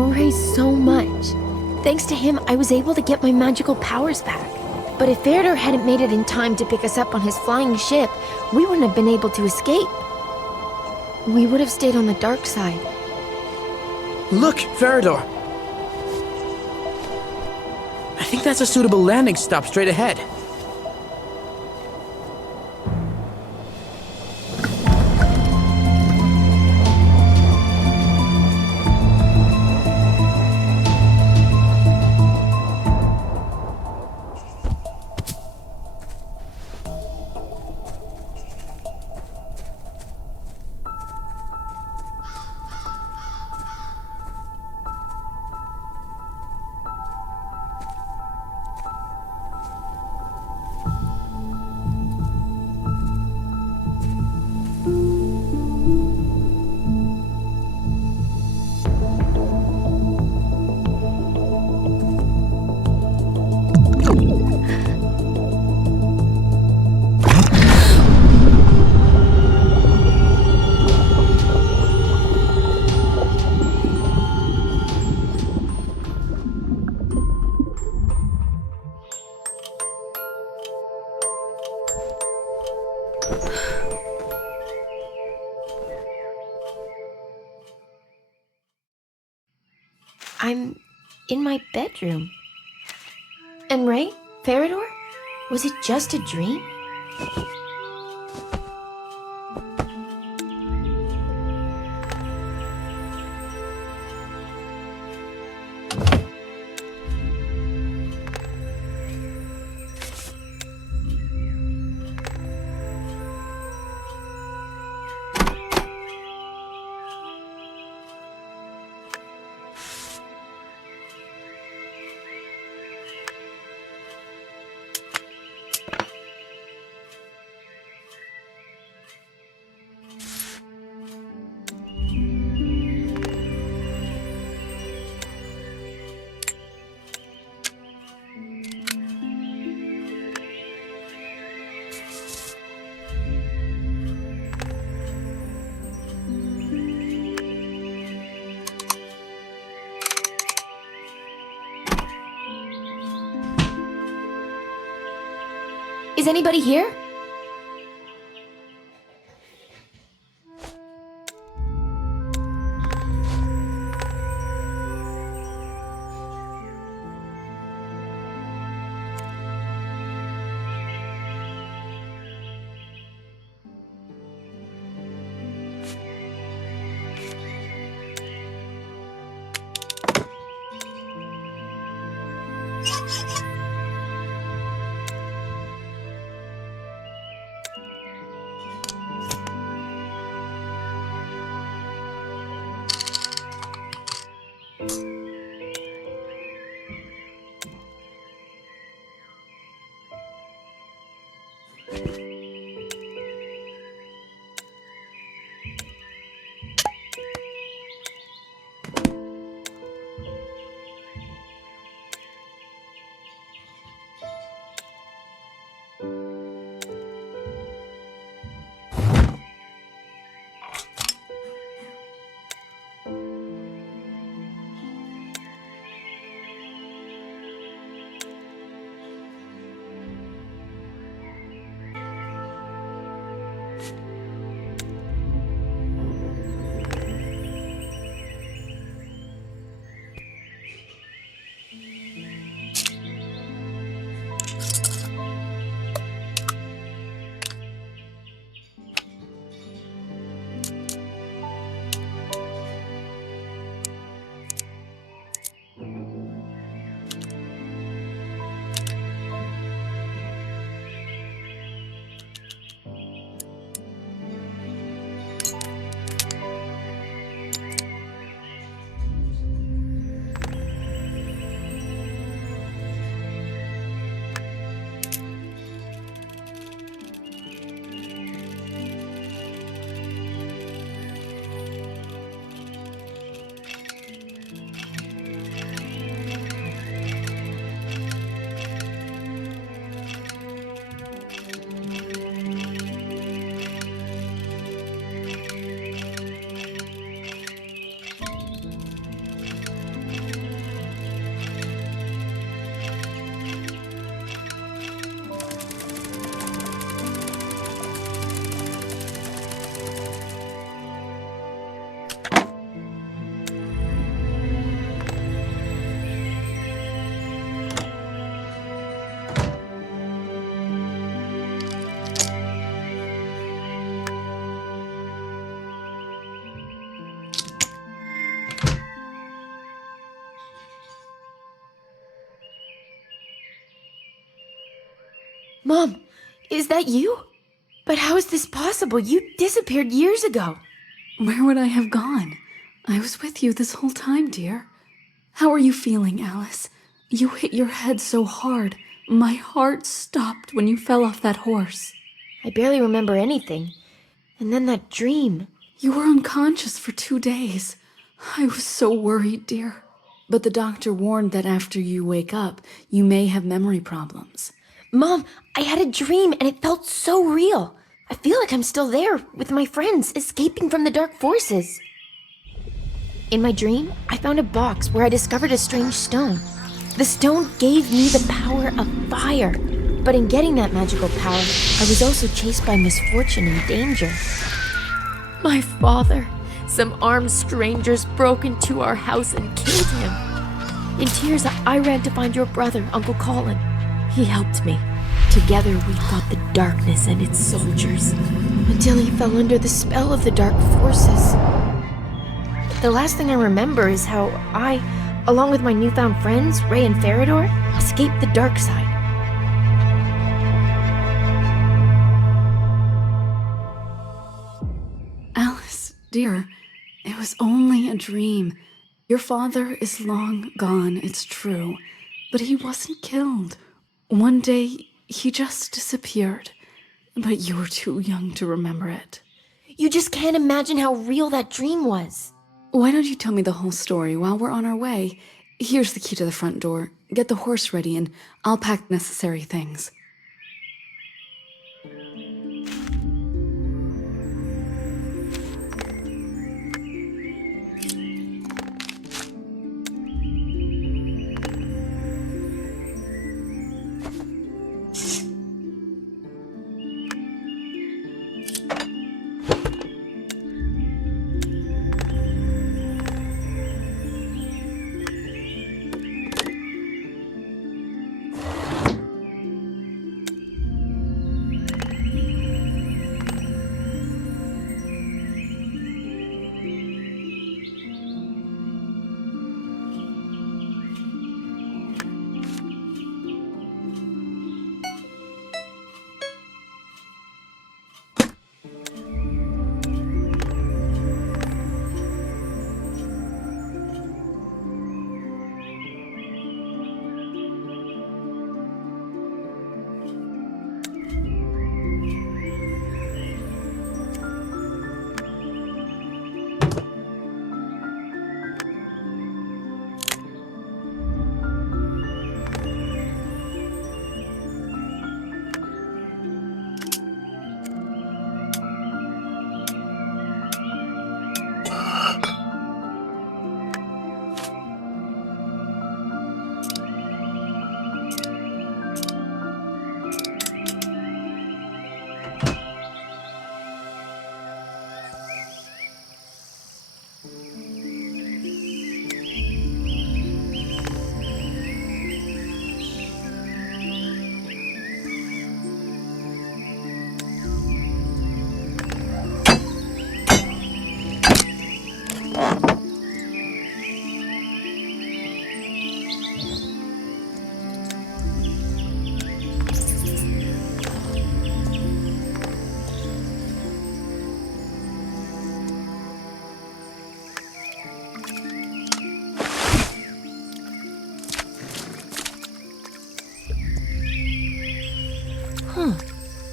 Ray so much. Thanks to him, I was able to get my magical powers back. But if Feridor hadn't made it in time to pick us up on his flying ship, we wouldn't have been able to escape. We would have stayed on the dark side. Look, Feridor! I think that's a suitable landing stop straight ahead. I'm in my bedroom. And Ray? Feridor? Was it just a dream? Is anybody here? Mom, is that you? But how is this possible? You disappeared years ago. Where would I have gone? I was with you this whole time, dear. How are you feeling, Alice? You hit your head so hard. My heart stopped when you fell off that horse. I barely remember anything. And then that dream. You were unconscious for 2 days. I was so worried, dear. But the doctor warned that after you wake up, you may have memory problems. Mom, I had a dream and it felt so real. I feel like I'm still there with my friends, escaping from the dark forces. In my dream, I found a box where I discovered a strange stone. The stone gave me the power of fire. But in getting that magical power, I was also chased by misfortune and danger. My father, some armed strangers broke into our house and killed him. In tears, I ran to find your brother, Uncle Colin. He helped me. Together, we fought the darkness and its soldiers, until he fell under the spell of the dark forces. The last thing I remember is how I, along with my newfound friends, Ray and Farador, escaped the dark side. Alice, dear, it was only a dream. Your father is long gone, it's true, but he wasn't killed. One day, he just disappeared, but you were too young to remember it. You just can't imagine how real that dream was. Why don't you tell me the whole story while we're on our way? Here's the key to the front door. Get the horse ready and I'll pack necessary things.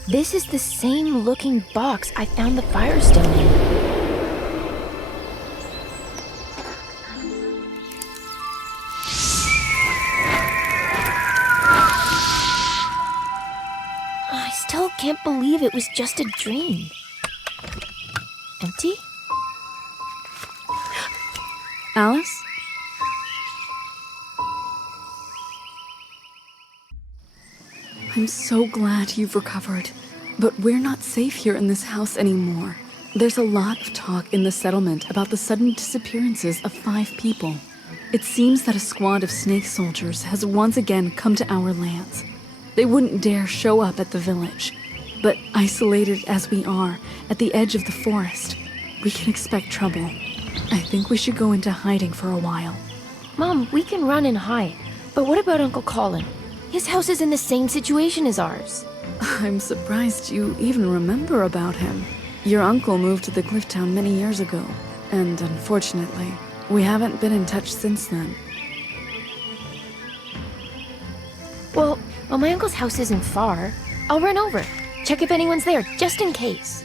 This is the same looking box I found the firestone in. I still can't believe it was just a dream. Empty? Alice? I'm so glad you've recovered, but we're not safe here in this house anymore. There's a lot of talk in the settlement about the sudden disappearances of 5 people. It seems that a squad of snake soldiers has once again come to our lands. They wouldn't dare show up at the village, but isolated as we are at the edge of the forest, we can expect trouble. I think we should go into hiding for a while. Mom, we can run and hide, but what about Uncle Colin? His house is in the same situation as ours. I'm surprised you even remember about him. Your uncle moved to the cliff town many years ago, and unfortunately, we haven't been in touch since then. Well, my uncle's house isn't far. I'll run over, check if anyone's there, just in case.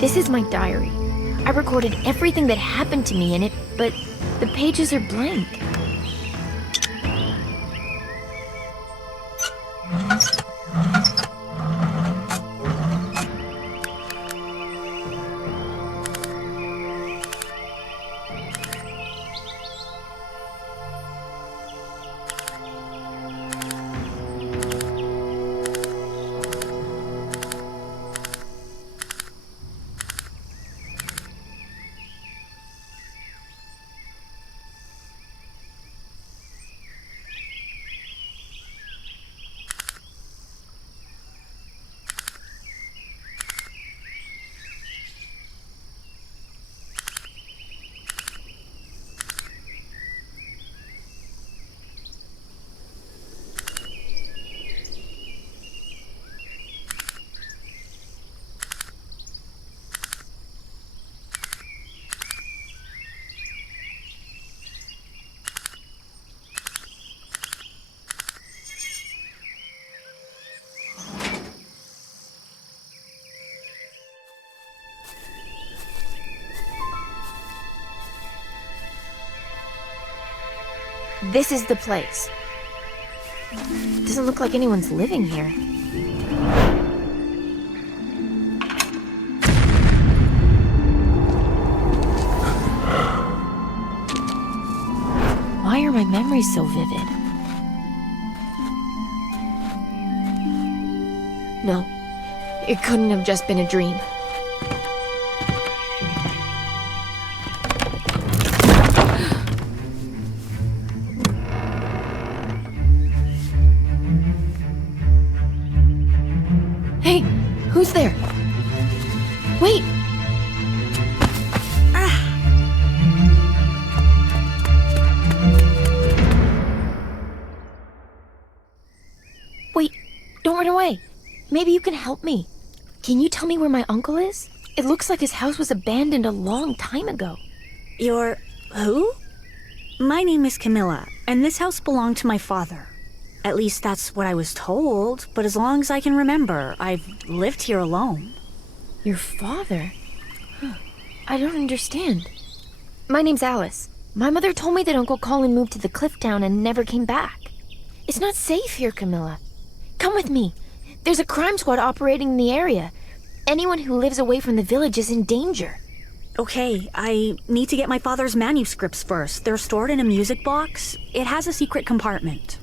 This is my diary. I recorded everything that happened to me in it, but the pages are blank. This is the place. Doesn't look like anyone's living here. Why are my memories so vivid? No, it couldn't have just been a dream. Hey, who's there? Wait! Maybe you can help me. Can you tell me where my uncle is? It looks like his house was abandoned a long time ago. You're... who? My name is Camila, and this house belonged to my father. At least that's what I was told, but as long as I can remember, I've lived here alone. Your father? Huh. I don't understand. My name's Alice. My mother told me that Uncle Colin moved to the cliff town and never came back. It's not safe here, Camila. Come with me. There's a crime squad operating in the area. Anyone who lives away from the village is in danger. Okay, I need to get my father's manuscripts first. They're stored in a music box. It has a secret compartment.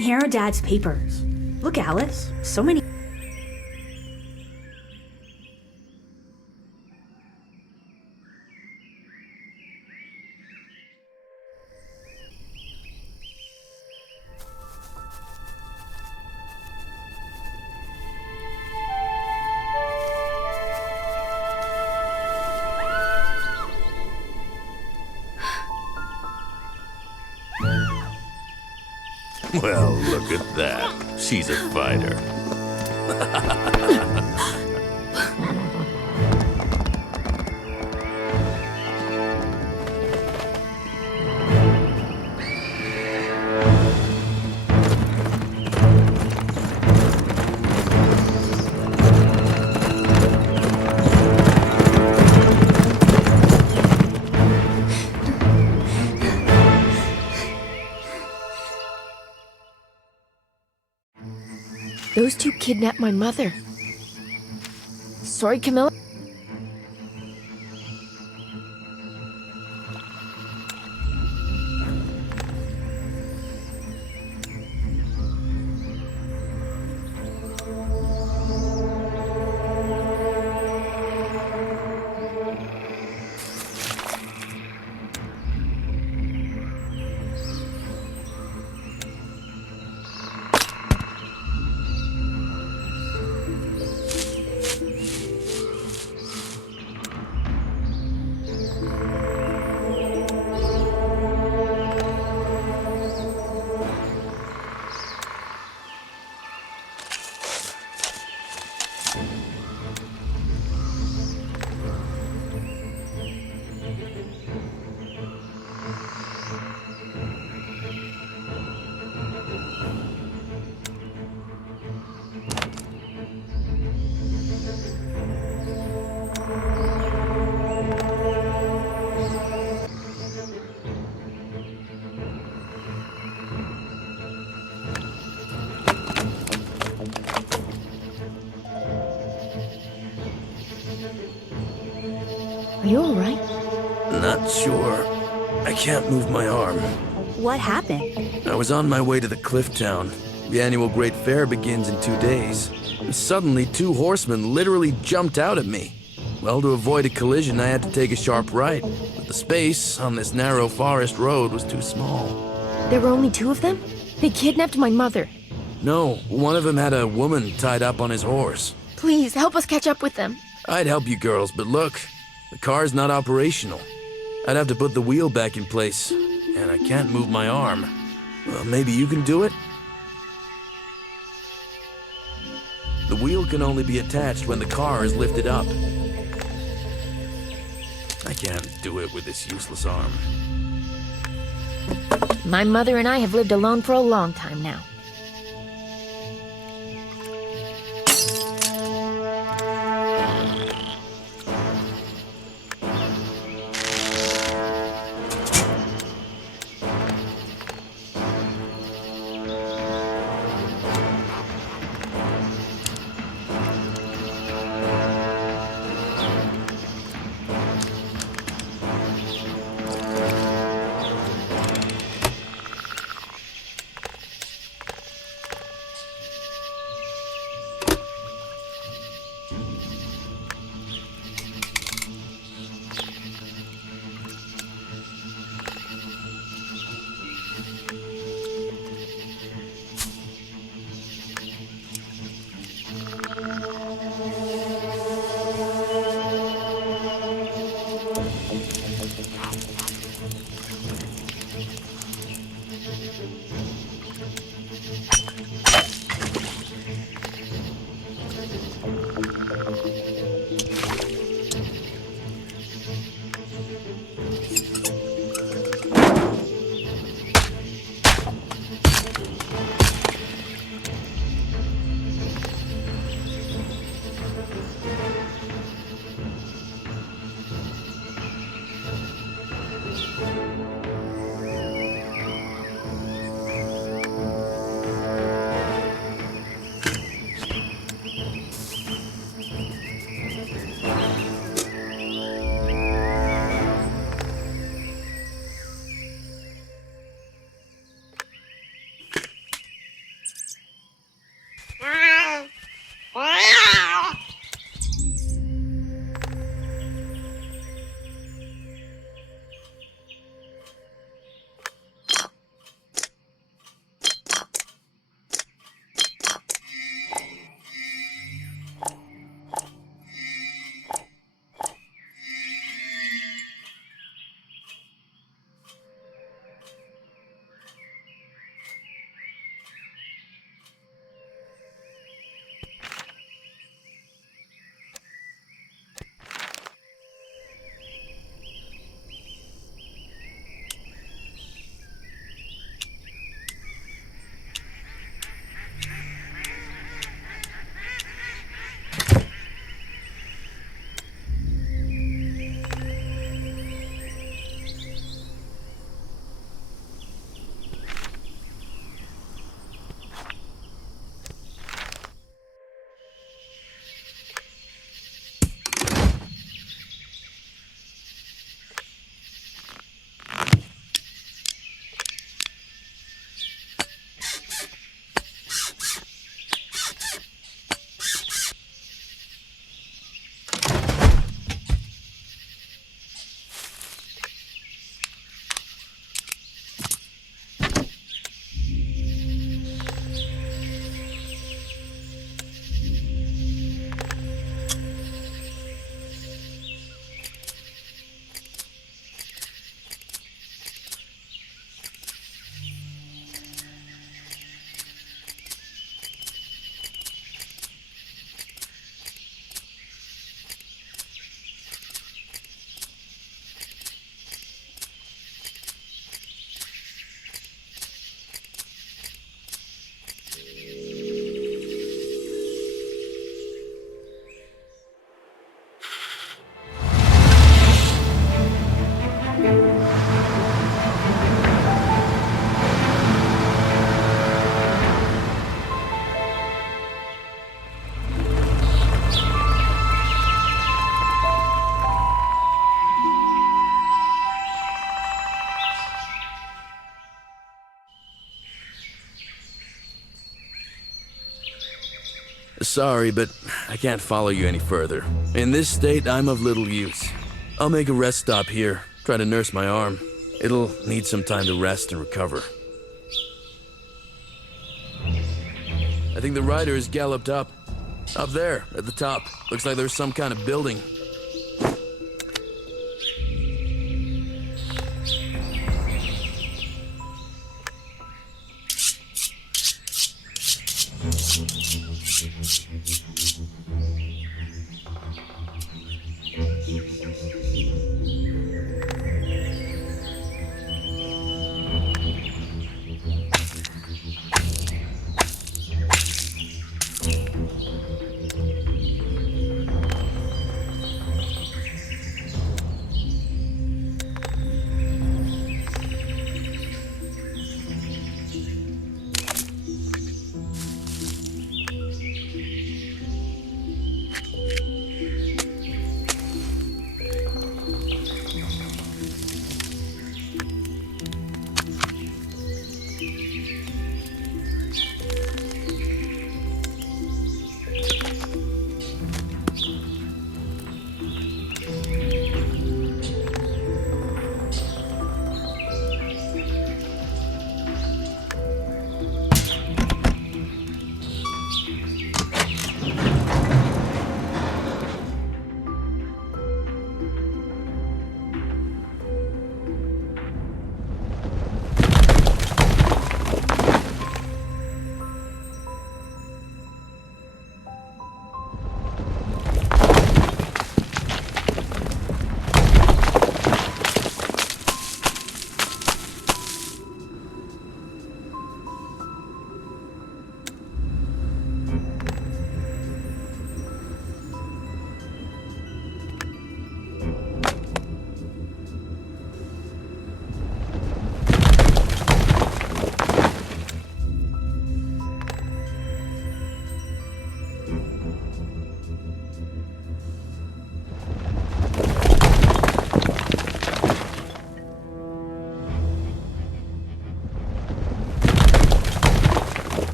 Here are Dad's papers. Look, Alice, so many... Well, look at that. She's a fighter. Those two kidnapped my mother. Sorry, Camila. Are you alright? Not sure. I can't move my arm. What happened? I was on my way to the cliff town. The annual Great Fair begins in 2 days. And suddenly, 2 horsemen literally jumped out at me. Well, to avoid a collision, I had to take a sharp right. But the space on this narrow forest road was too small. There were only 2 of them? They kidnapped my mother. No, one of them had a woman tied up on his horse. Please, help us catch up with them. I'd help you girls, but look, the car's not operational. I'd have to put the wheel back in place, and I can't move my arm. Well, maybe you can do it? The wheel can only be attached when the car is lifted up. I can't do it with this useless arm. My mother and I have lived alone for a long time now. Sorry, but I can't follow you any further. In this state, I'm of little use. I'll make a rest stop here, try to nurse my arm. It'll need some time to rest and recover. I think the rider has galloped up. Up there, at the top. Looks like there's some kind of building.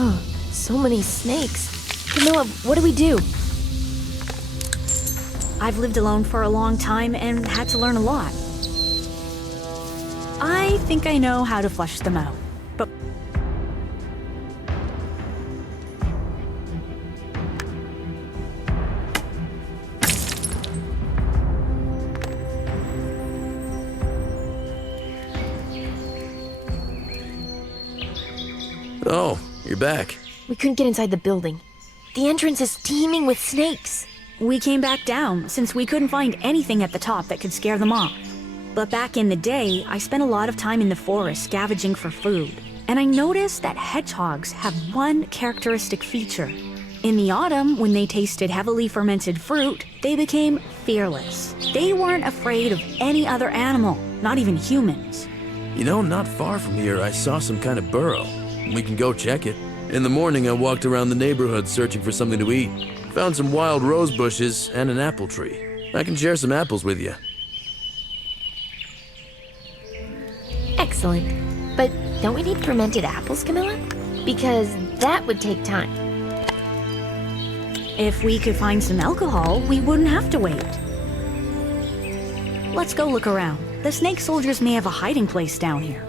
Oh, so many snakes. Camila, what do we do? I've lived alone for a long time and had to learn a lot. I think I know how to flush them out. But Oh, you're back. We couldn't get inside the building. The entrance is teeming with snakes. we came back down since we couldn't find anything at the top that could scare them off. But back in the day, I spent a lot of time in the forest scavenging for food. And I noticed that hedgehogs have one characteristic feature. In the autumn, when they tasted heavily fermented fruit, they became fearless. They weren't afraid of any other animal, not even humans. You know, not far from here, I saw some kind of burrow. We can go check it. In the morning, I walked around the neighborhood searching for something to eat. Found some wild rose bushes and an apple tree. I can share some apples with you. Excellent. But don't we need fermented apples, Camila? Because that would take time. If we could find some alcohol, we wouldn't have to wait. Let's go look around. The snake soldiers may have a hiding place down here.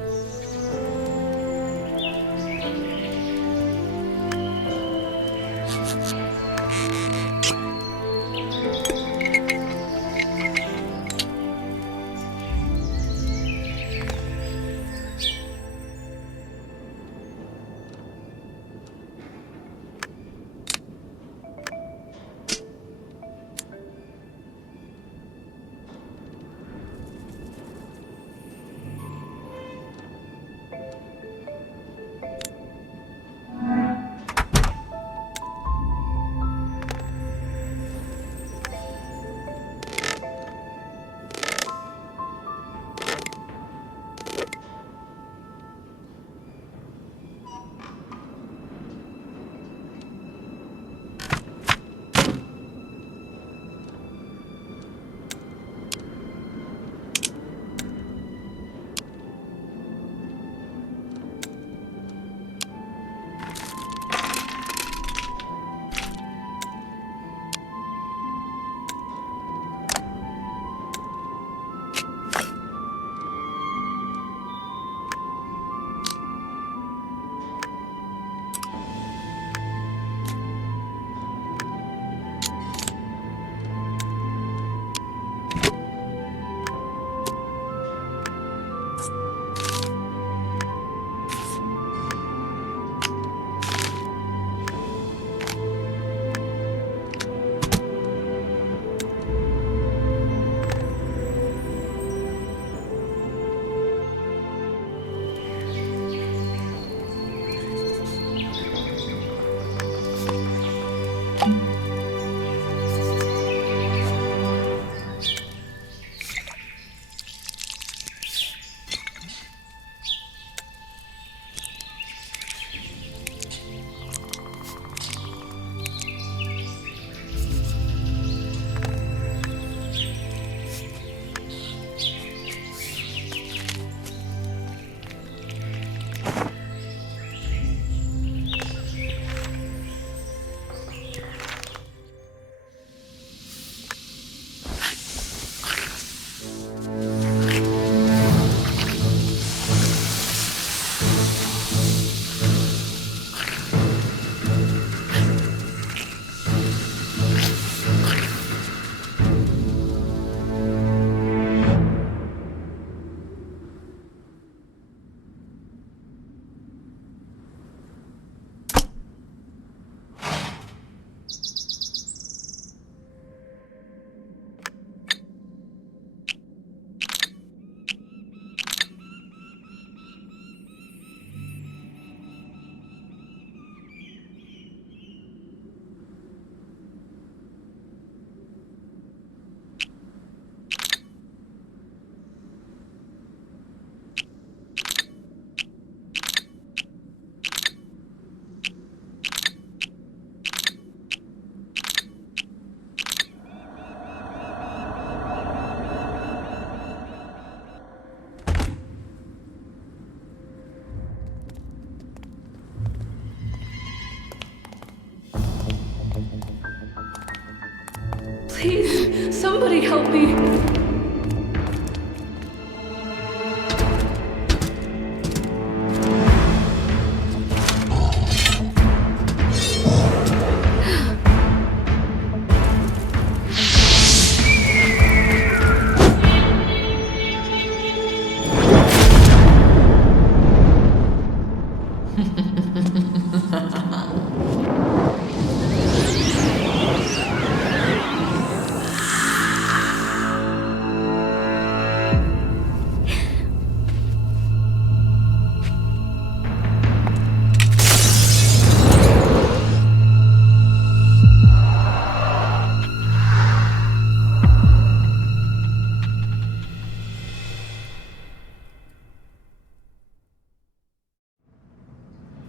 Please, somebody help me.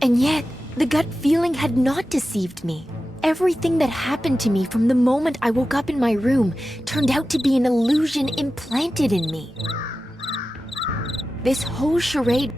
And yet, the gut feeling had not deceived me. Everything that happened to me from the moment I woke up in my room turned out to be an illusion implanted in me. This whole charade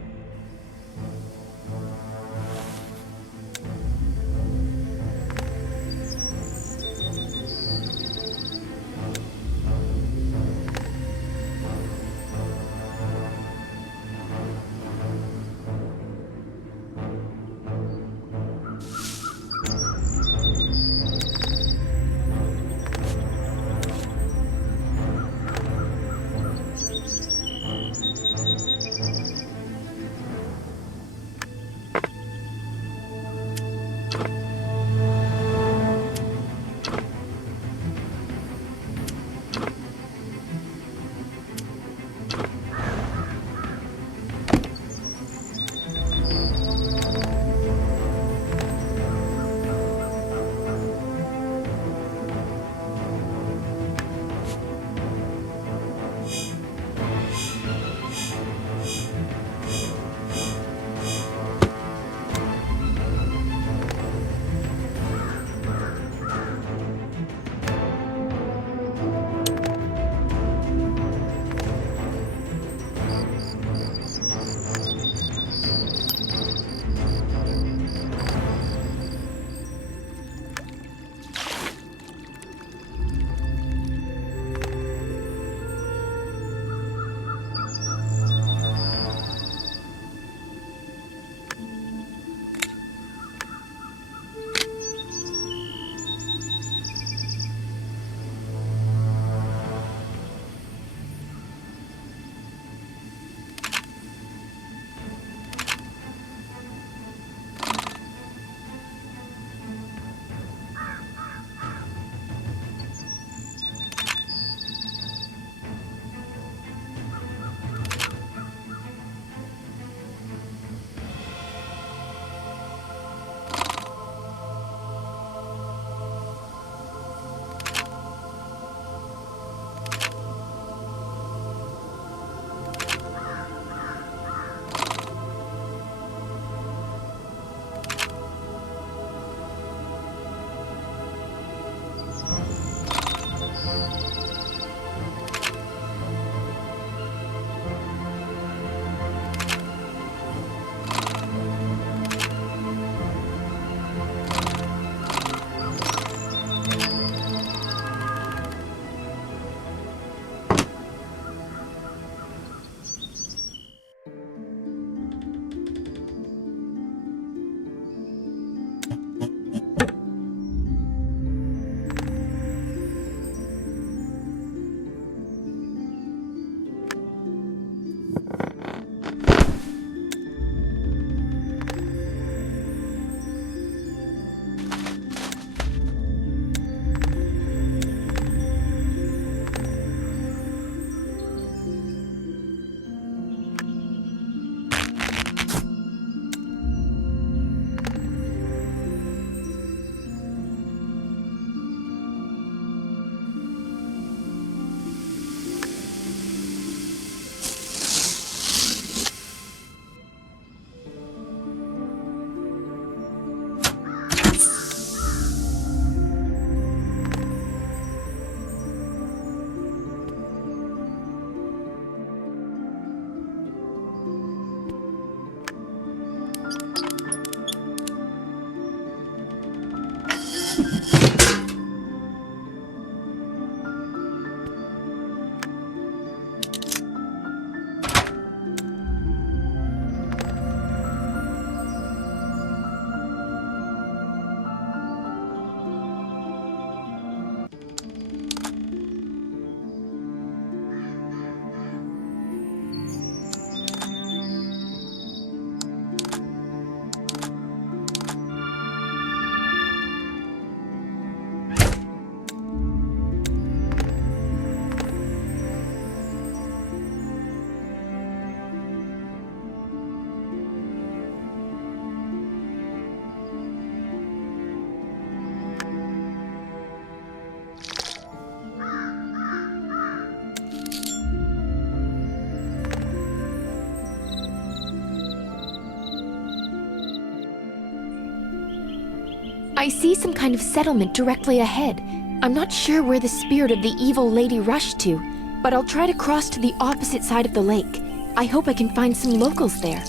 I see some kind of settlement directly ahead. I'm not sure where the spirit of the evil lady rushed to, but I'll try to cross to the opposite side of the lake. I hope I can find some locals there.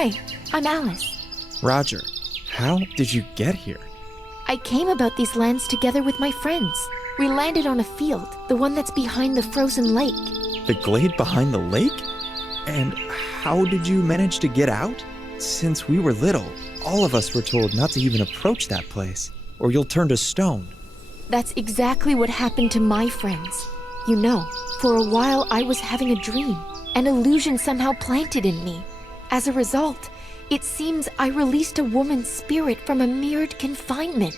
Hi, I'm Alice. Roger. How did you get here? I came about these lands together with my friends. We landed on a field, the one that's behind the frozen lake. The glade behind the lake? And how did you manage to get out? Since we were little, all of us were told not to even approach that place, or you'll turn to stone. That's exactly what happened to my friends. You know, for a while I was having a dream. An illusion somehow planted in me. As a result, it seems I released a woman's spirit from a mirrored confinement.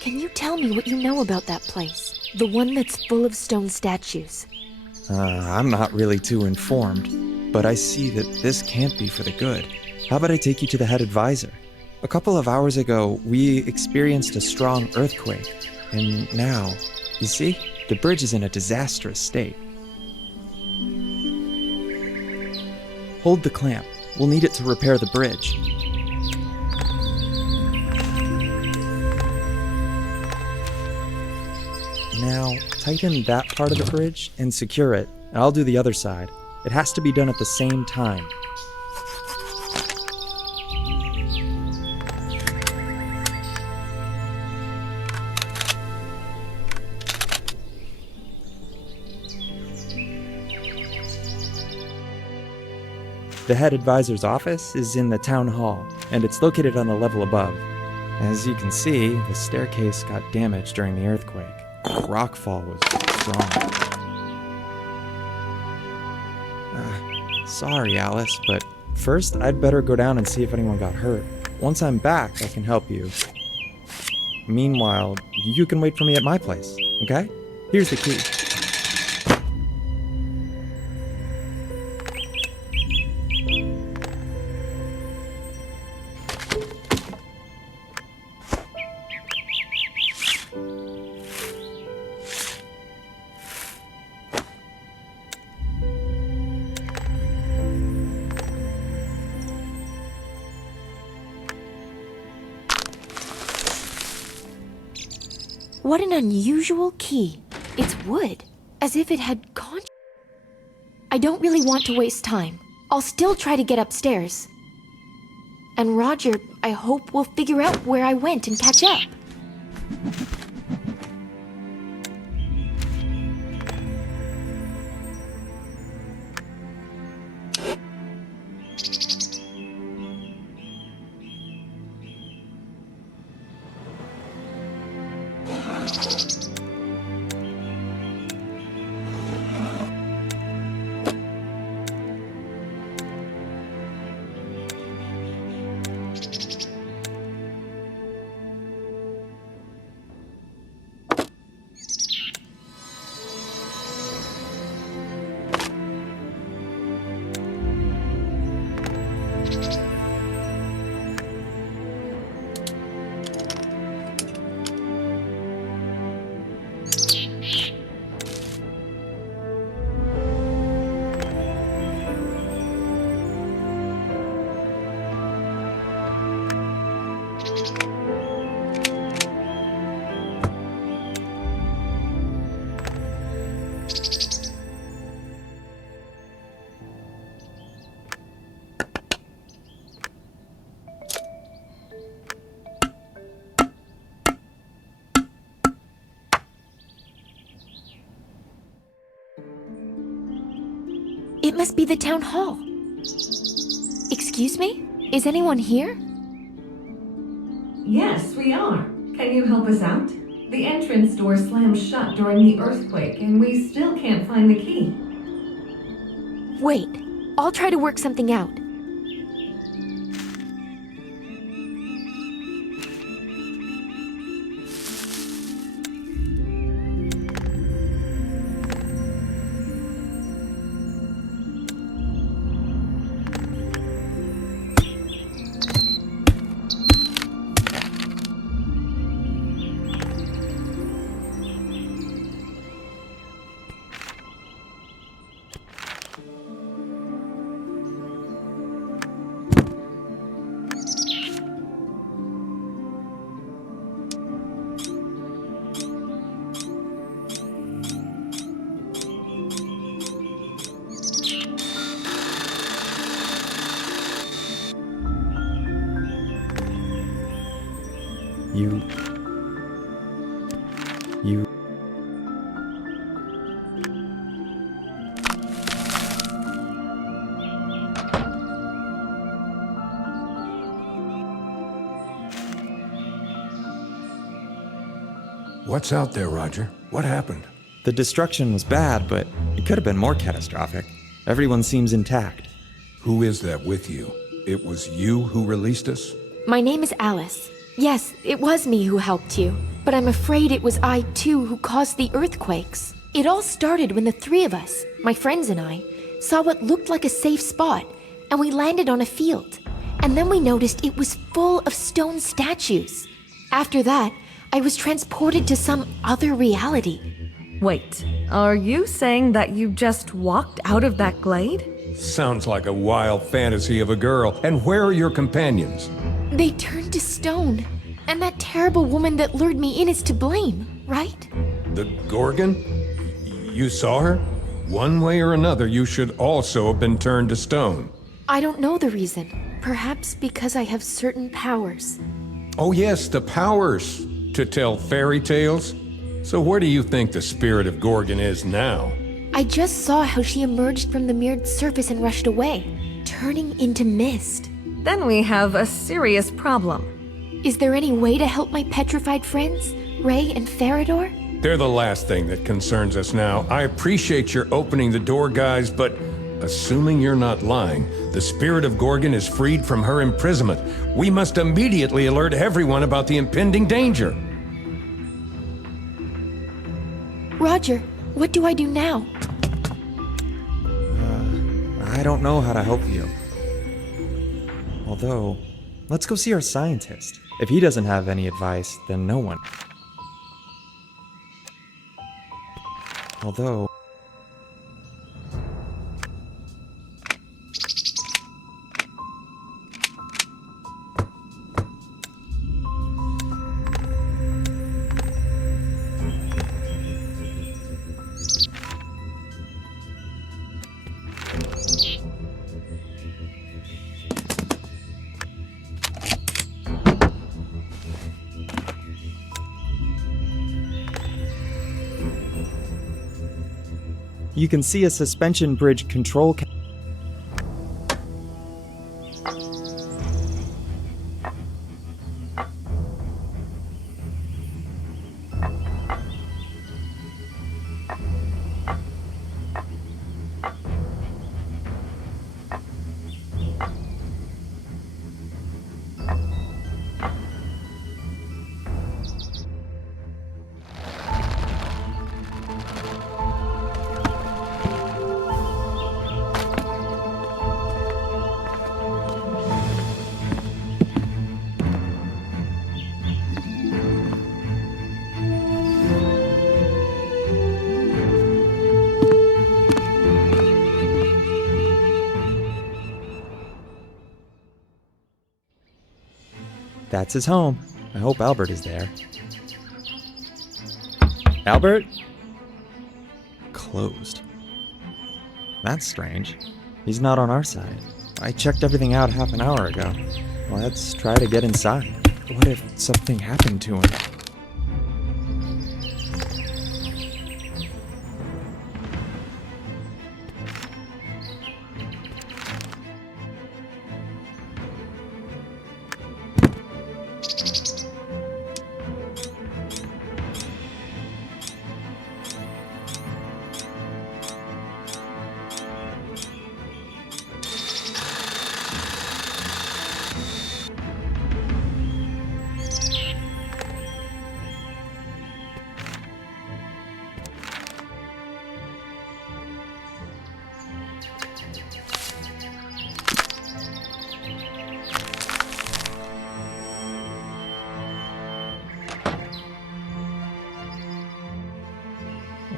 Can you tell me what you know about that place? The one that's full of stone statues. I'm not really too informed, but I see that this can't be for the good. How about I take you to the head advisor? A couple of hours ago, we experienced a strong earthquake, and now, you see, the bridge is in a disastrous state. Hold the clamp. We'll need it to repair the bridge. Now, tighten that part of the bridge and secure it, and I'll do the other side. It has to be done at the same time. The head advisor's office is in the town hall, and it's located on the level above. As you can see, the staircase got damaged during the earthquake. The rockfall was strong. Sorry, Alice, but first I'd better go down and see if anyone got hurt. Once I'm back, I can help you. Meanwhile, you can wait for me at my place, okay? Here's the key. What an unusual key. It's wood, as if it had I don't really want to waste time. I'll still try to get upstairs. And Roger, I hope we'll figure out where I went and catch up. It must be the town hall. Excuse me? Is anyone here? Yes, we are. Can you help us out? The entrance door slammed shut during the earthquake, and we still can't find the key. Wait, I'll try to work something out. You... What's out there, Roger? What happened? The destruction was bad, but it could have been more catastrophic. Everyone seems intact. Who is that with you? It was you who released us? My name is Alice. Yes, it was me who helped you. But I'm afraid it was I, too, who caused the earthquakes. It all started when the three of us, my friends and I, saw what looked like a safe spot, and we landed on a field. And then we noticed it was full of stone statues. After that, I was transported to some other reality. Wait, are you saying that you just walked out of that glade? Sounds like a wild fantasy of a girl. And where are your companions? They turned to stone. And that terrible woman that lured me in is to blame, right? The Gorgon? You saw her? One way or another, you should also have been turned to stone. I don't know the reason. Perhaps because I have certain powers. Oh yes, the powers to tell fairy tales. So where do you think the spirit of Gorgon is now? I just saw how she emerged from the mirrored surface and rushed away, turning into mist. Then we have a serious problem. Is there any way to help my petrified friends, Ray and Farador? They're the last thing that concerns us now. I appreciate your opening the door, guys, but assuming you're not lying, the spirit of Gorgon is freed from her imprisonment. We must immediately alert everyone about the impending danger. Roger, what do I do now? I don't know how to help you. Although, let's go see our scientist. If he doesn't have any advice, then no one. Although... You can see a suspension bridge control. That's his home. I hope Albert is there. Albert? Closed. That's strange. He's not on our side. I checked everything out half an hour ago. Let's try to get inside. What if something happened to him?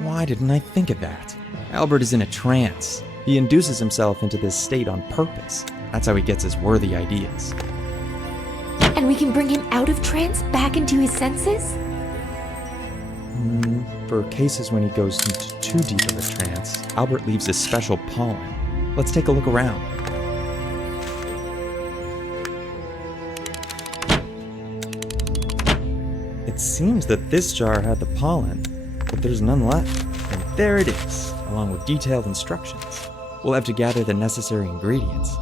Why didn't I think of that? Albert is in a trance. He induces himself into this state on purpose. That's how he gets his worthy ideas. And we can bring him out of trance back into his senses? For cases when he goes into too deep of a trance, Albert leaves a special pollen. Let's take a look around. It seems that this jar had the pollen, but there's none left. And there it is, along with detailed instructions. We'll have to gather the necessary ingredients.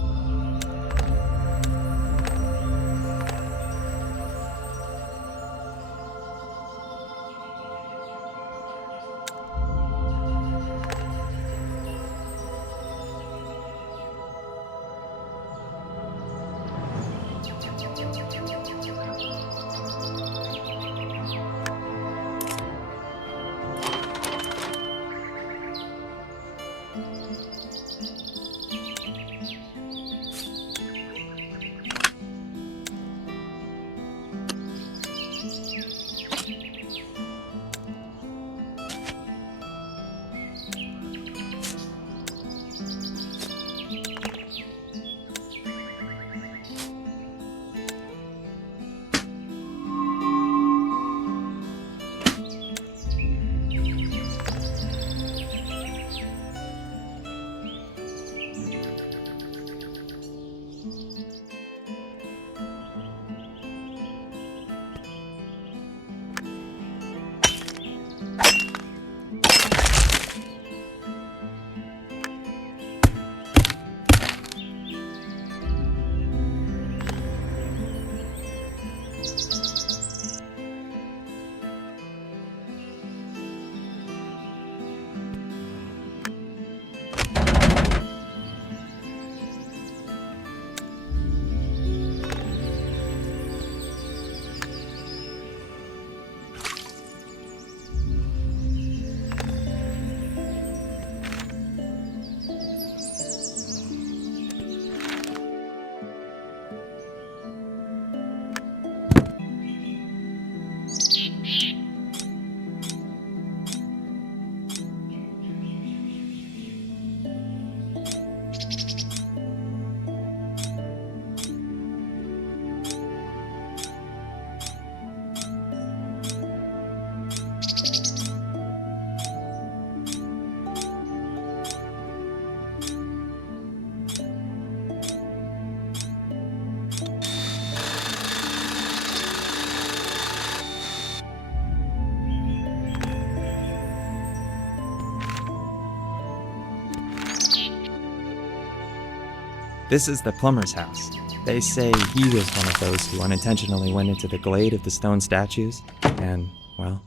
This is the plumber's house. They say he was one of those who unintentionally went into the glade of the stone statues, and, well,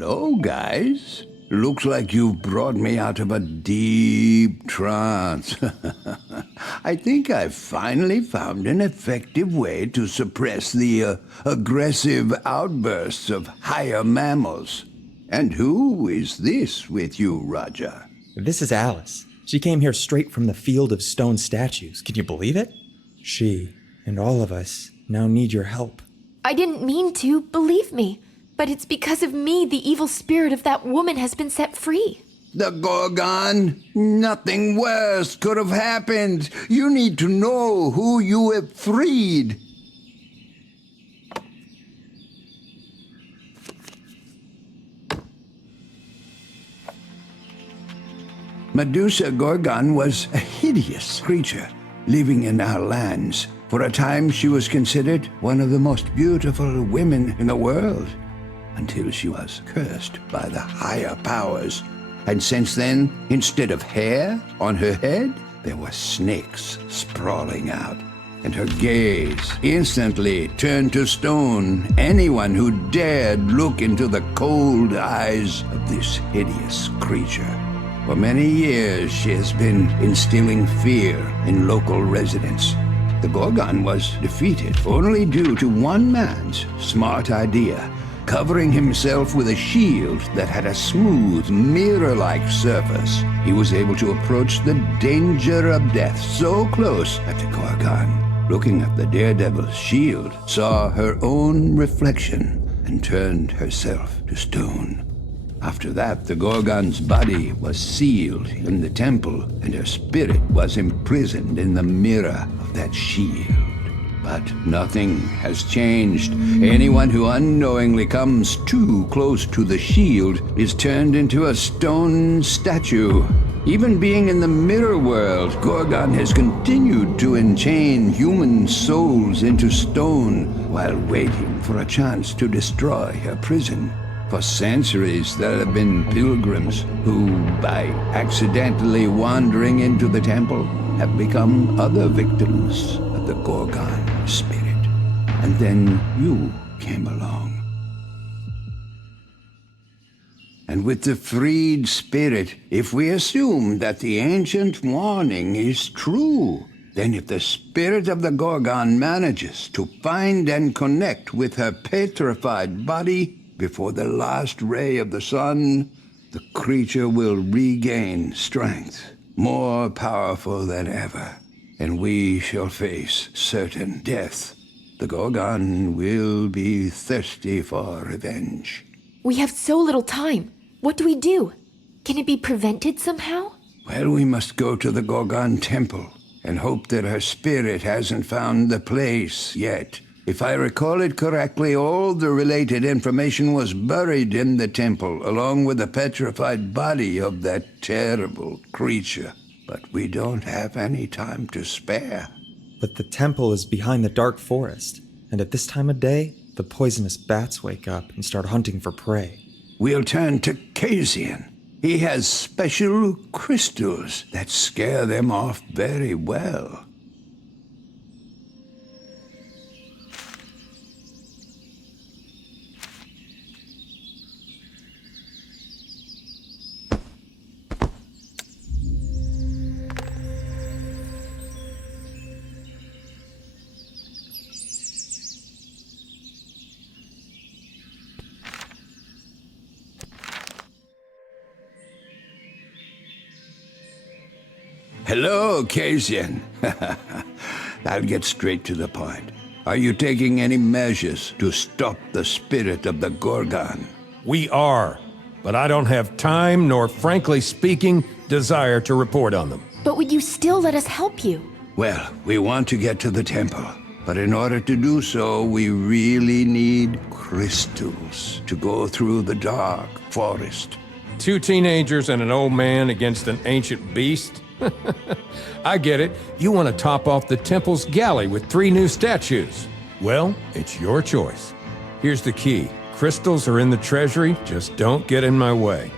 Hello, guys. Looks like you've brought me out of a deep trance. I think I've finally found an effective way to suppress the aggressive outbursts of higher mammals. And who is this with you, Raja? This is Alice. She came here straight from the field of stone statues. Can you believe it? She and all of us now need your help. I didn't mean to, believe me. But it's because of me the evil spirit of that woman has been set free. The Gorgon? Nothing worse could have happened. You need to know who you have freed. Medusa Gorgon was a hideous creature living in our lands. For a time she was considered one of the most beautiful women in the world, until she was cursed by the higher powers. And since then, instead of hair on her head, there were snakes sprawling out. And her gaze instantly turned to stone anyone who dared look into the cold eyes of this hideous creature. For many years, she has been instilling fear in local residents. The Gorgon was defeated only due to one man's smart idea, covering himself with a shield that had a smooth, mirror-like surface. He was able to approach the danger of death so close that the Gorgon, looking at the daredevil's shield, saw her own reflection and turned herself to stone. After that, the Gorgon's body was sealed in the temple, and her spirit was imprisoned in the mirror of that shield. But nothing has changed. Anyone who unknowingly comes too close to the shield is turned into a stone statue. Even being in the mirror world, Gorgon has continued to enchain human souls into stone while waiting for a chance to destroy her prison. For centuries, there have been pilgrims who, by accidentally wandering into the temple, have become other victims of the Gorgon spirit. And then you came along. And with the freed spirit, if we assume that the ancient warning is true, then if the spirit of the Gorgon manages to find and connect with her petrified body before the last ray of the sun, the creature will regain strength, more powerful than ever, and we shall face certain death. The Gorgon will be thirsty for revenge. We have so little time. What do we do? Can it be prevented somehow? Well, we must go to the Gorgon temple and hope that her spirit hasn't found the place yet. If I recall it correctly, all the related information was buried in the temple, along with the petrified body of that terrible creature. But we don't have any time to spare. But the temple is behind the dark forest, and at this time of day, the poisonous bats wake up and start hunting for prey. We'll turn to Casian. He has special crystals that scare them off very well. Hello, Casian. I'll get straight to the point. Are you taking any measures to stop the spirit of the Gorgon? We are, but I don't have time nor, frankly speaking, desire to report on them. But would you still let us help you? Well, we want to get to the temple, but in order to do so, we really need crystals to go through the dark forest. 2 teenagers and an old man against an ancient beast? I get it. You want to top off the temple's galley with 3 new statues. Well, it's your choice. Here's the key. Crystals are in the treasury, just don't get in my way.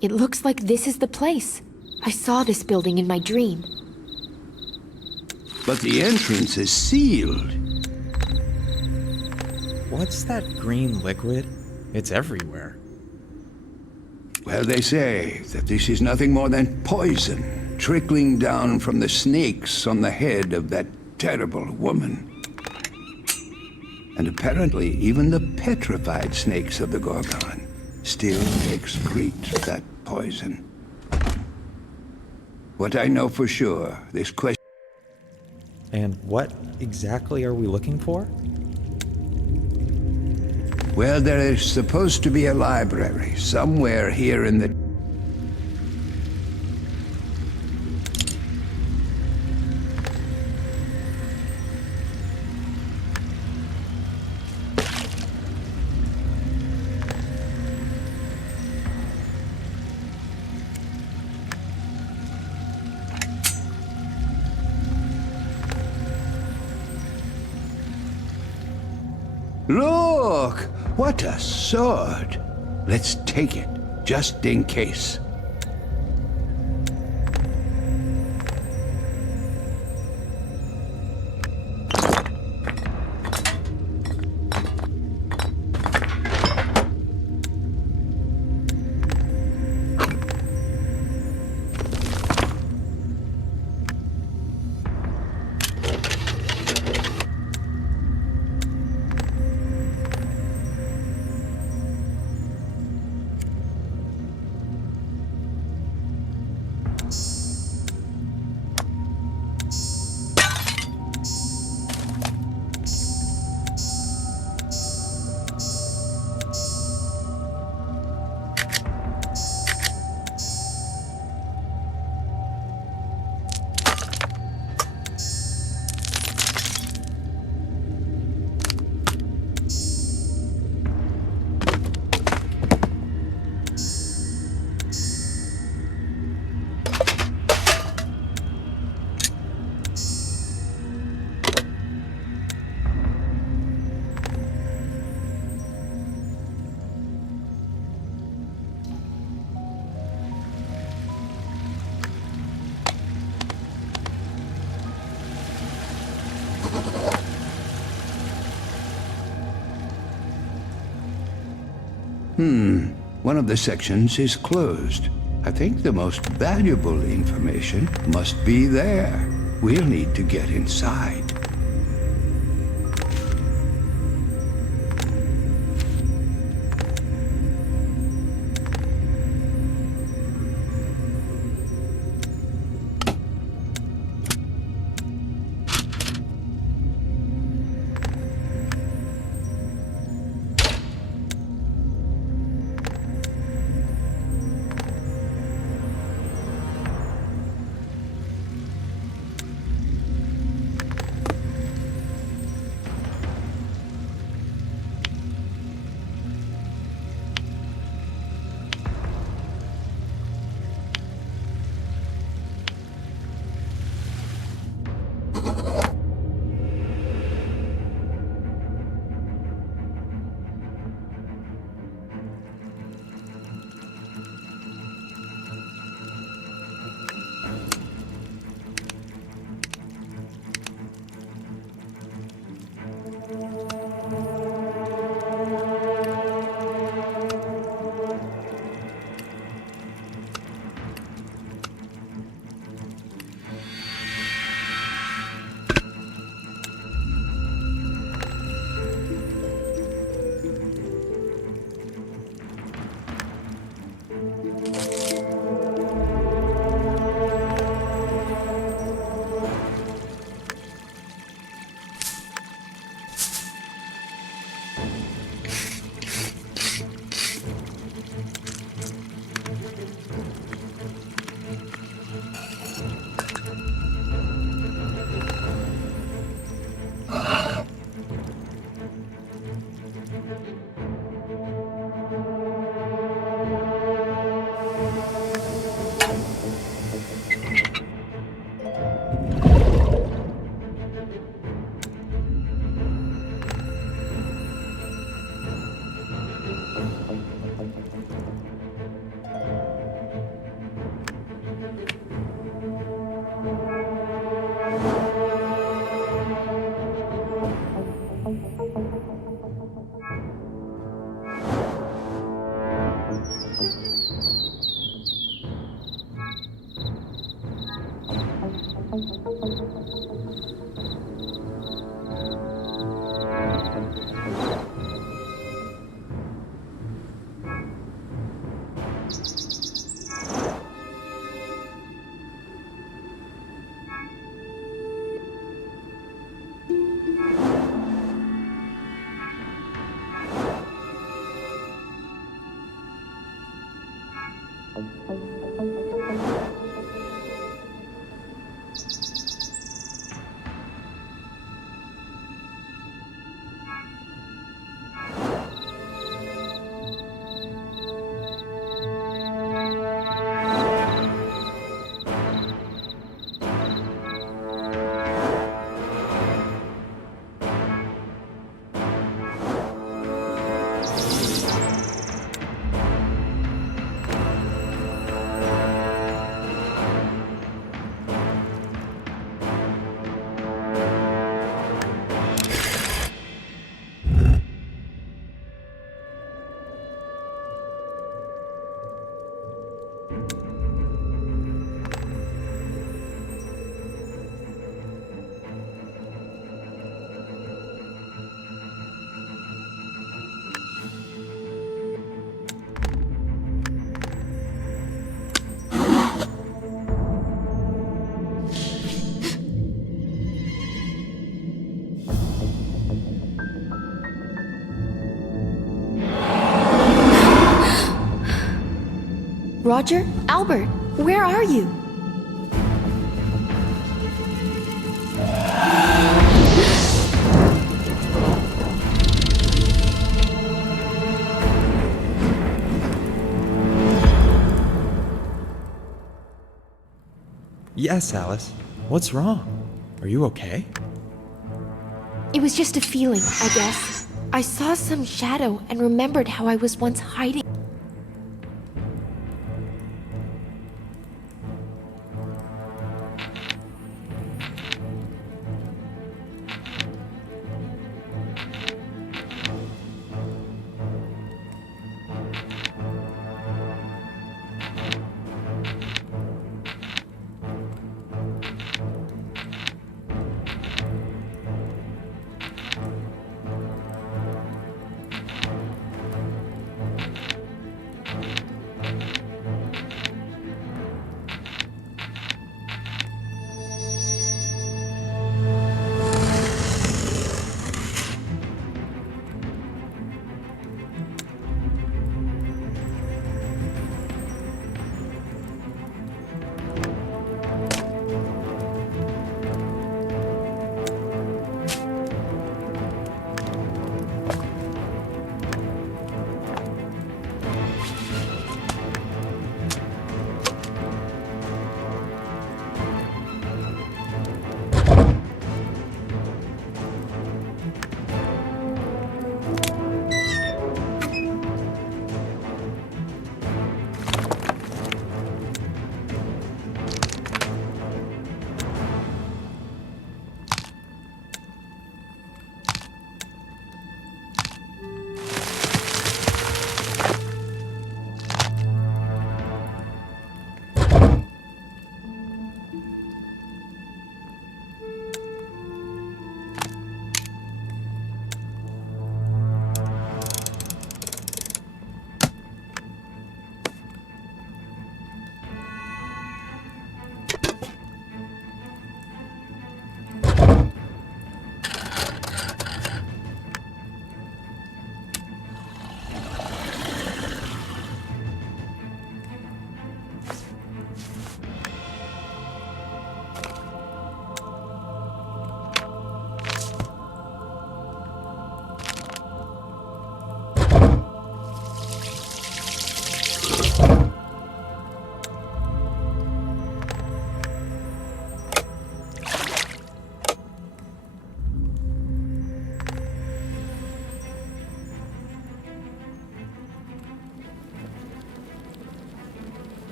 It looks like this is the place. I saw this building in my dream. But the entrance is sealed. What's that green liquid? It's everywhere. Well, they say that this is nothing more than poison trickling down from the snakes on the head of that terrible woman. And apparently, even the petrified snakes of the Gorgon still excrete that poison. What I know for sure, this question... And what exactly are we looking for? Well, there is supposed to be a library somewhere here in the... Look! What a sword! Let's take it, just in case. One of the sections is closed. I think the most valuable information must be there. We'll need to get inside. Roger? Albert, where are you? Yes, Alice. What's wrong? Are you okay? It was just a feeling, I guess. I saw some shadow and remembered how I was once hiding.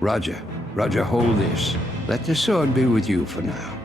Roger. Roger, hold this. Let the sword be with you for now.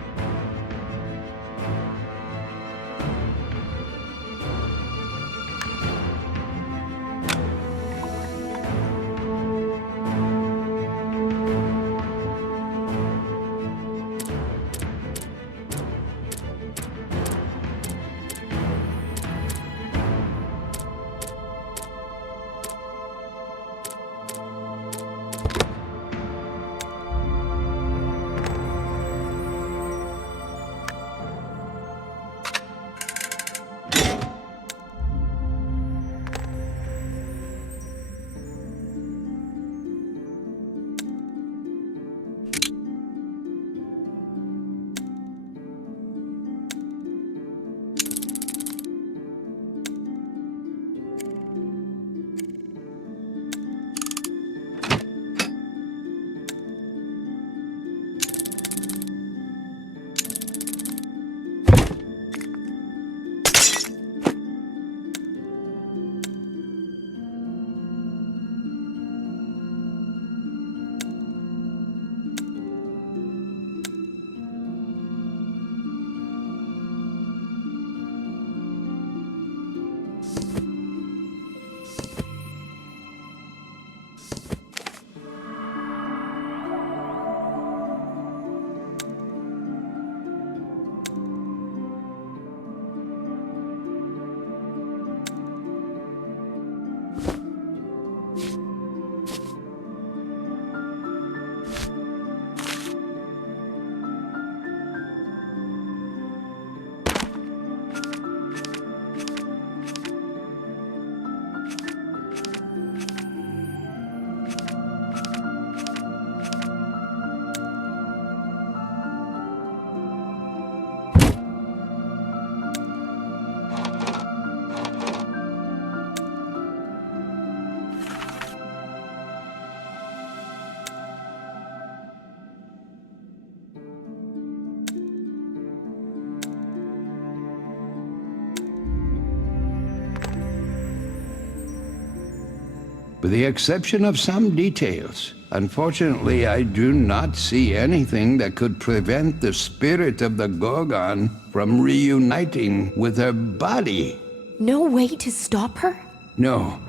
With the exception of some details, unfortunately, I do not see anything that could prevent the spirit of the Gorgon from reuniting with her body. No way to stop her? No,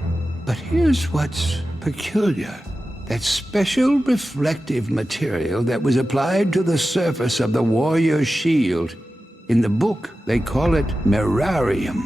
but here's what's peculiar. That special reflective material that was applied to the surface of the warrior's shield. In the book, they call it mirarium.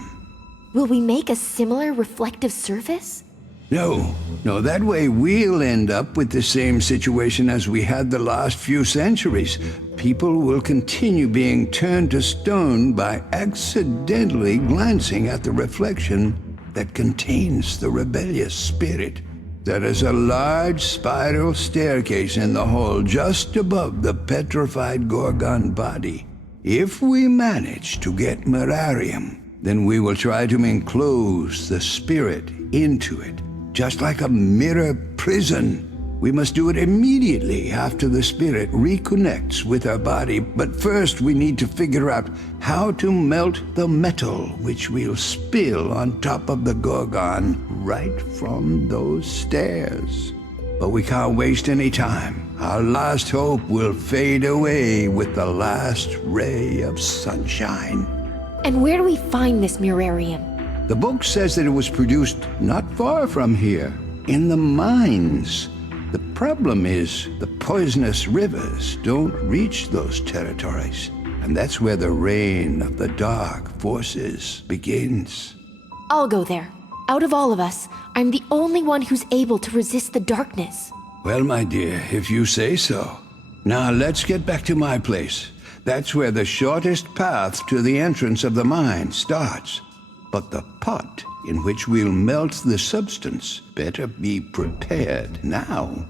Will we make a similar reflective surface? No, that way we'll end up with the same situation as we had the last few centuries. People will continue being turned to stone by accidentally glancing at the reflection that contains the rebellious spirit. There is a large spiral staircase in the hall just above the petrified Gorgon body. If we manage to get mirarium, then we will try to enclose the spirit into it. Just like a mirror prison. We must do it immediately after the spirit reconnects with our body. But first we need to figure out how to melt the metal which we'll spill on top of the Gorgon right from those stairs. But we can't waste any time. Our last hope will fade away with the last ray of sunshine. And where do we find this mirarium? The book says that it was produced not far from here, in the mines. The problem is the poisonous rivers don't reach those territories, and that's where the reign of the dark forces begins. I'll go there. Out of all of us, I'm the only one who's able to resist the darkness. Well, my dear, if you say so. Now let's get back to my place. That's where the shortest path to the entrance of the mine starts. But the pot in which we'll melt the substance better be prepared now.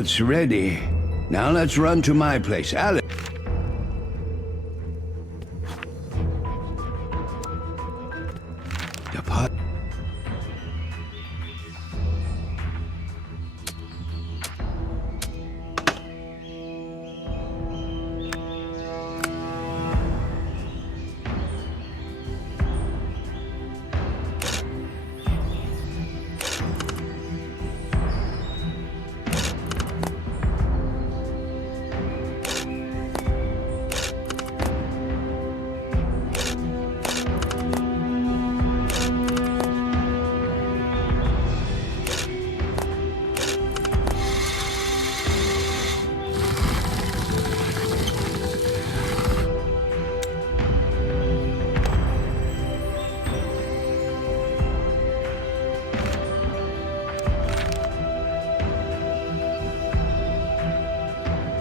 pot's ready. Now let's run to my place. Alice. The pot.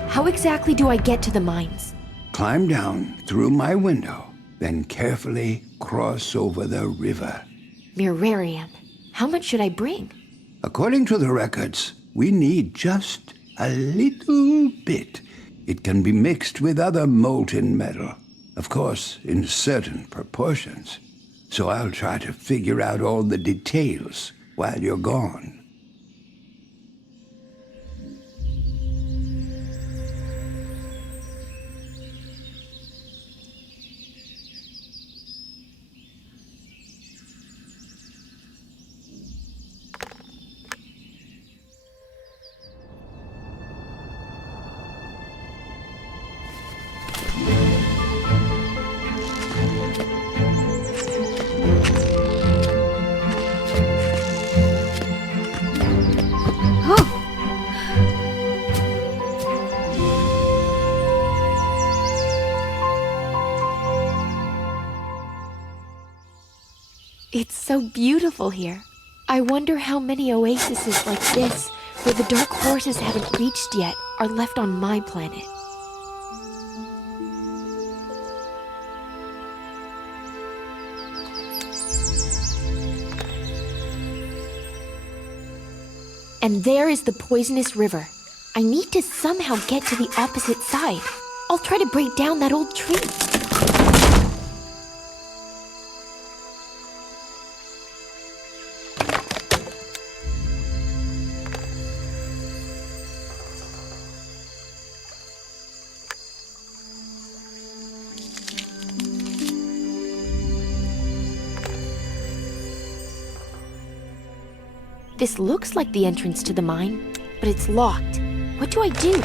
How exactly do I get to the mines? Climb down through my window, then carefully cross over the river. Mirarium. How much should I bring? According to the records, we need just a little bit. It can be mixed with other molten metal, of course, in certain proportions. So I'll try to figure out all the details while you're gone. It's so beautiful here. I wonder how many oases like this, where the dark forces haven't reached yet, are left on my planet. And there is the poisonous river. I need to somehow get to the opposite side. I'll try to break down that old tree. This looks like the entrance to the mine, but it's locked. What do I do?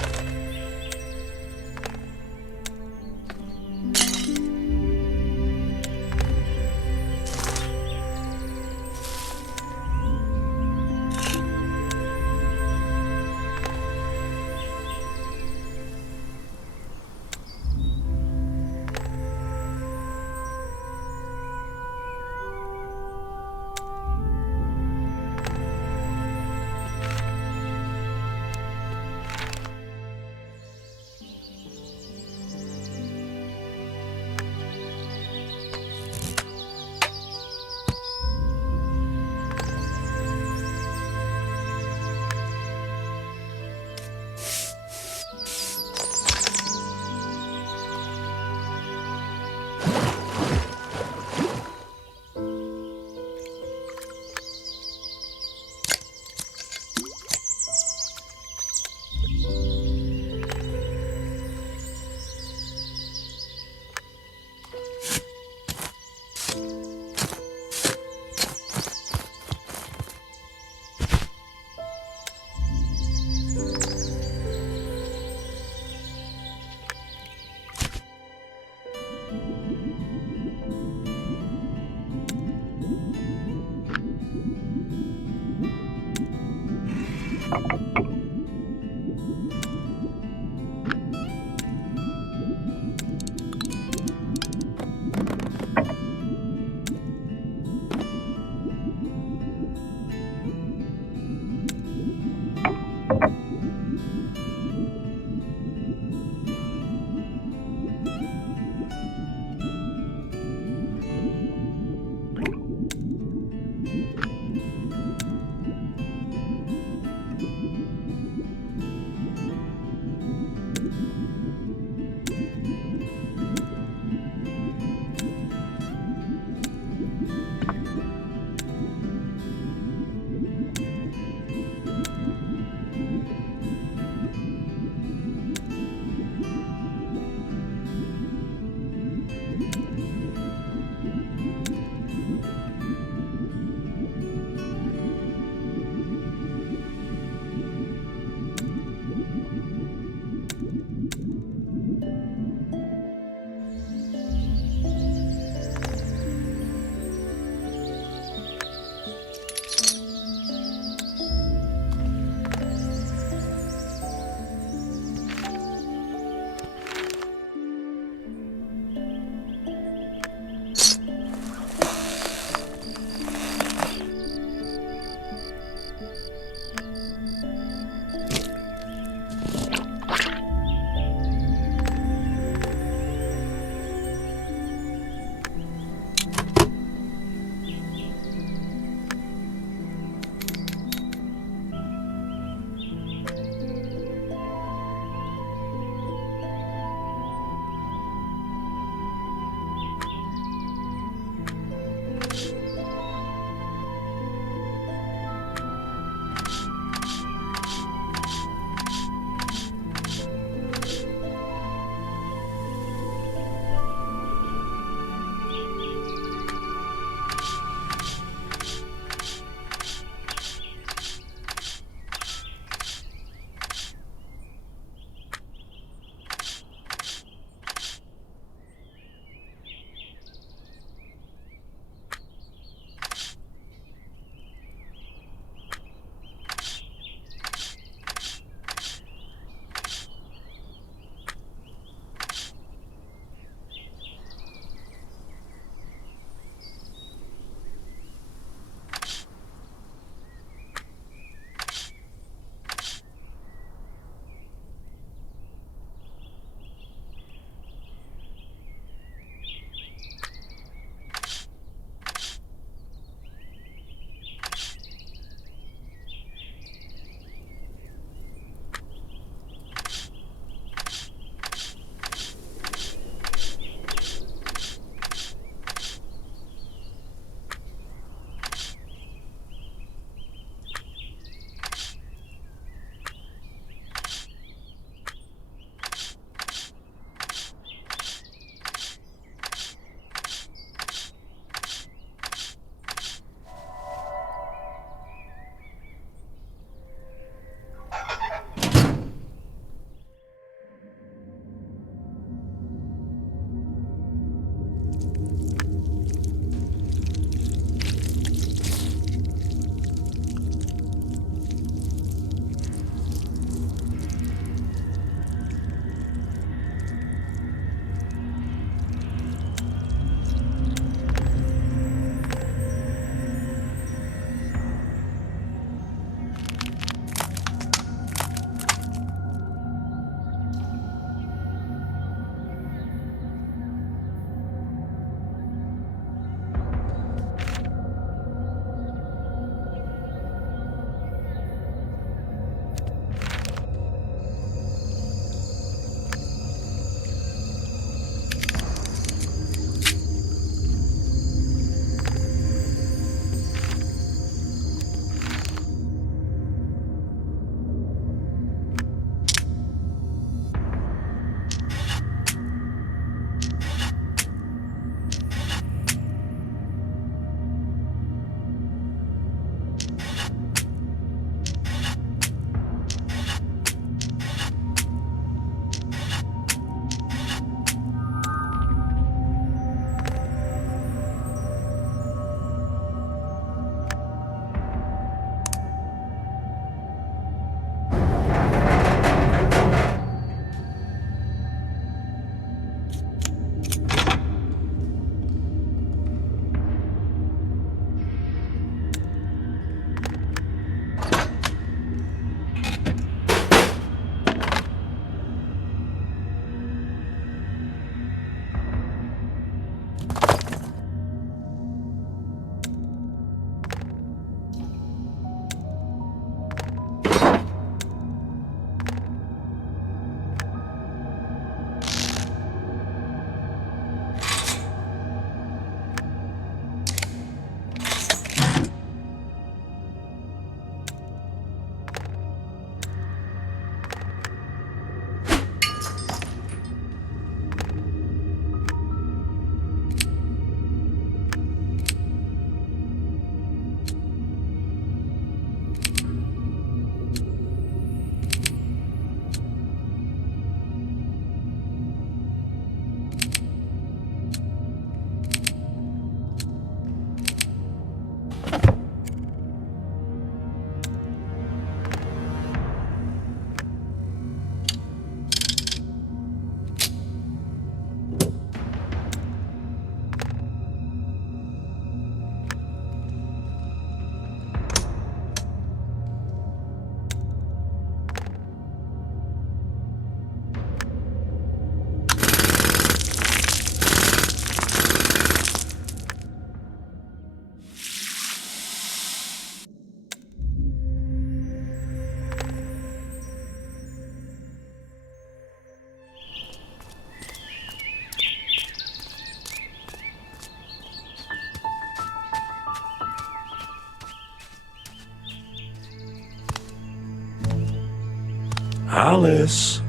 Alice.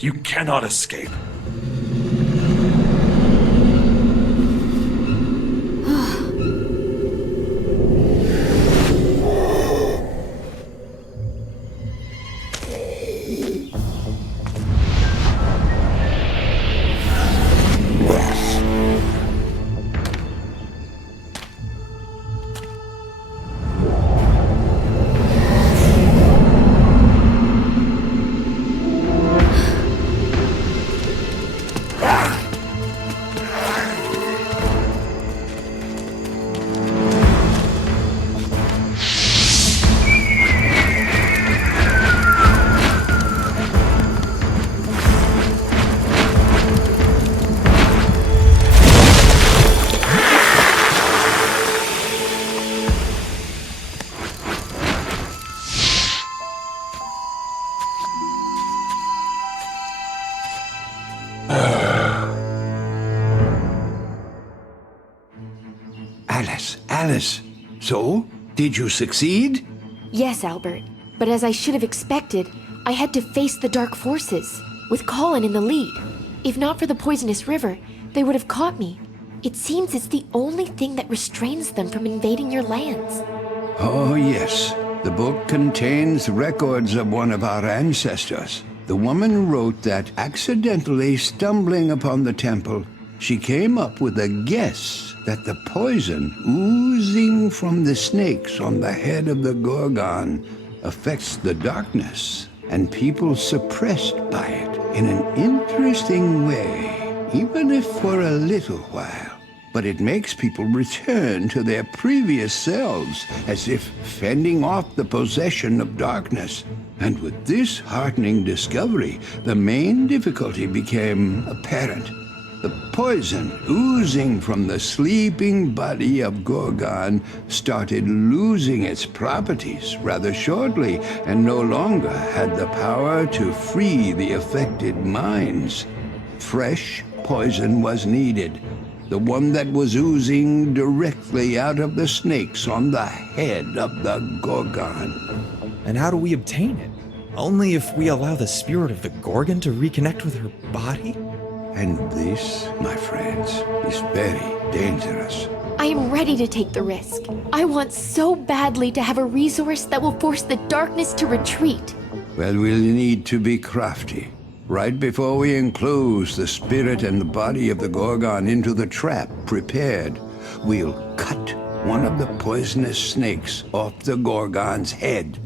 You cannot escape. Alice, so? Did you succeed? Yes, Albert. But as I should have expected, I had to face the dark forces, with Colin in the lead. If not for the poisonous river, they would have caught me. It seems it's the only thing that restrains them from invading your lands. Oh, yes. The book contains records of one of our ancestors. The woman wrote that accidentally stumbling upon the temple, she came up with a guess that the poison oozing from the snakes on the head of the Gorgon affects the darkness, and people suppressed by it in an interesting way, even if for a little while. But it makes people return to their previous selves, as if fending off the possession of darkness. And with this heartening discovery, the main difficulty became apparent. The poison oozing from the sleeping body of Gorgon started losing its properties rather shortly, and no longer had the power to free the affected minds. Fresh poison was needed, the one that was oozing directly out of the snakes on the head of the Gorgon. And how do we obtain it? Only if we allow the spirit of the Gorgon to reconnect with her body? And this, my friends, is very dangerous. I am ready to take the risk. I want so badly to have a resource that will force the darkness to retreat. Well, we'll need to be crafty. Right before we enclose the spirit and the body of the Gorgon into the trap prepared, we'll cut one of the poisonous snakes off the Gorgon's head.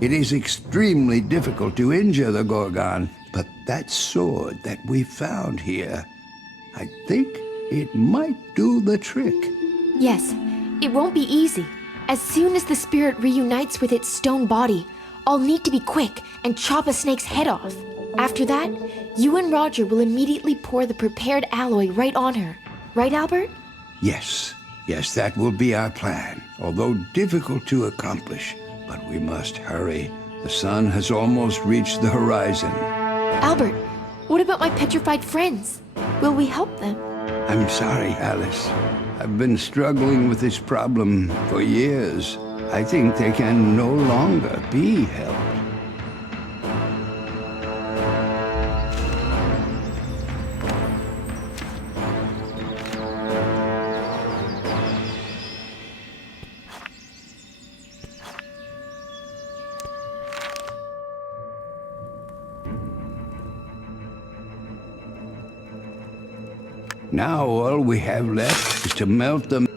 It is extremely difficult to injure the Gorgon, but that sword that we found here, I think it might do the trick. Yes, it won't be easy. As soon as the spirit reunites with its stone body, I'll need to be quick and chop a snake's head off. After that, you and Roger will immediately pour the prepared alloy right on her. Right, Albert? Yes, that will be our plan, although difficult to accomplish. But we must hurry. The sun has almost reached the horizon. Albert, what about my petrified friends? Will we help them? I'm sorry, Alice. I've been struggling with this problem for years. I think they can no longer be helped. Now all we have left is to melt them.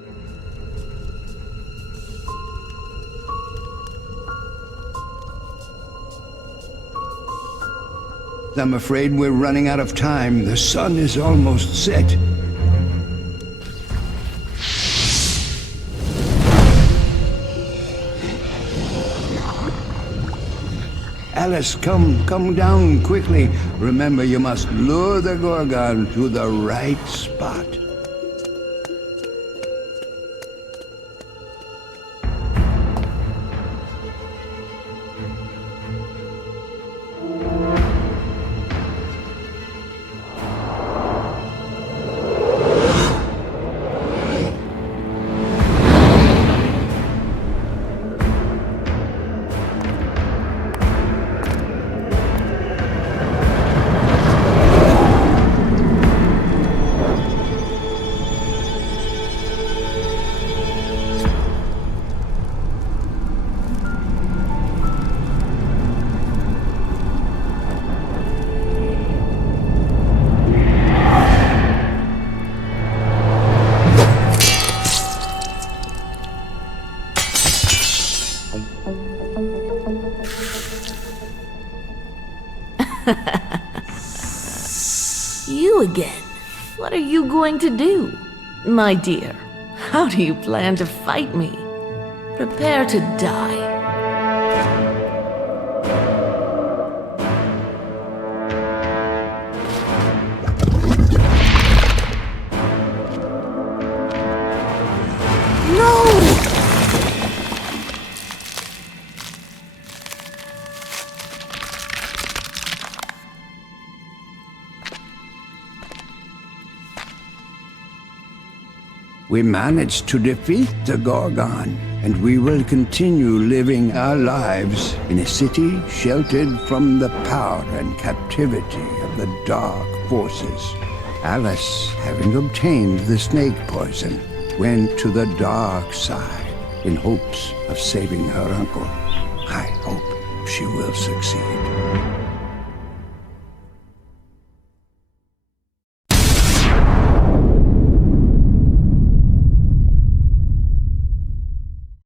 I'm afraid we're running out of time. The sun is almost set. Alice, come down quickly. Remember, you must lure the Gorgon to the right spot. You again. What are you going to do? My dear, how do you plan to fight me? Prepare to die. We managed to defeat the Gorgon, and we will continue living our lives in a city sheltered from the power and captivity of the dark forces. Alice, having obtained the snake poison, went to the dark side in hopes of saving her uncle. I hope she will succeed.